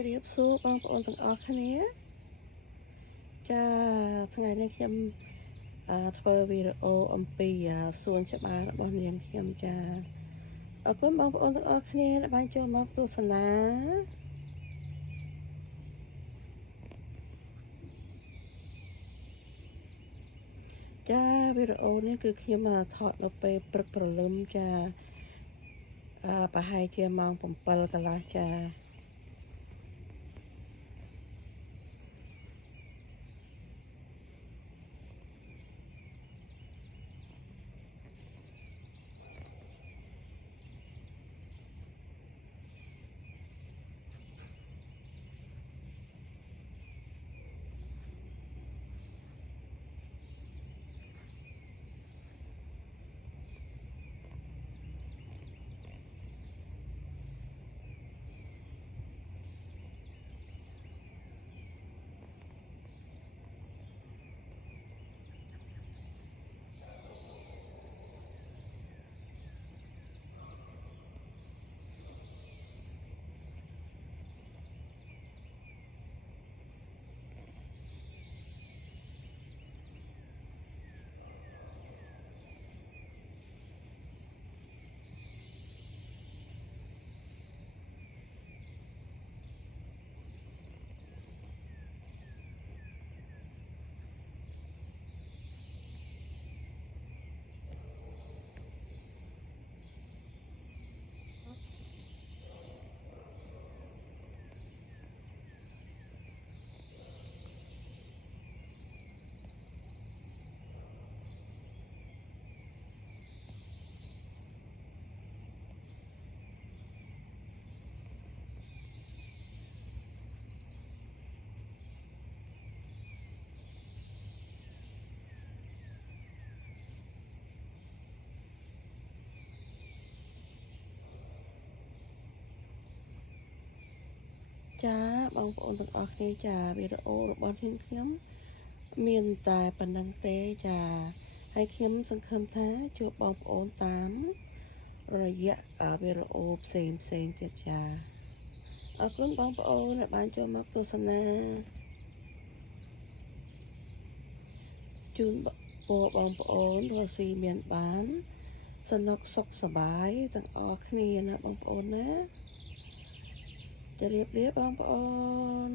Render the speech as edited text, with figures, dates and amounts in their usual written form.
จะเรียบสู้บางปอนទាំងអស់គ្នាចាថ្ងៃនេះខ្ញុំធ្វើវីដេអូអំពីសួនច្បាររបស់នាងខ្ញុំចាអរគុណបងប្អូនទាំងអស់គ្នាដែលបានចូលមកទស្សនាចាវីដេអូនេះគឺខ្ញុំថតនៅពេលព្រឹកព្រលឹមចាប្រហែលជាម៉ោង7កន្លះចាចាបងប្អូនទាំងអស់គ្នាចាវីដេអូរបស់ខ្ញុំមានតែប៉ុណ្្នឹងទេចាហើយខ្ញុំសង្ឃឹមថាជួបបងប្អូនតាមរយៈវីដេអូផ្សេងទៀតចាអរគុណបងប្អូនដែលបានចូលមកទស្សនាជូនបងប្អូនរស់ស៊ីមានបានសនុកសុខសប្បាយទាំងអស់គ្នាណាបងប្អូនណាជម្រាបលាបងប្អូន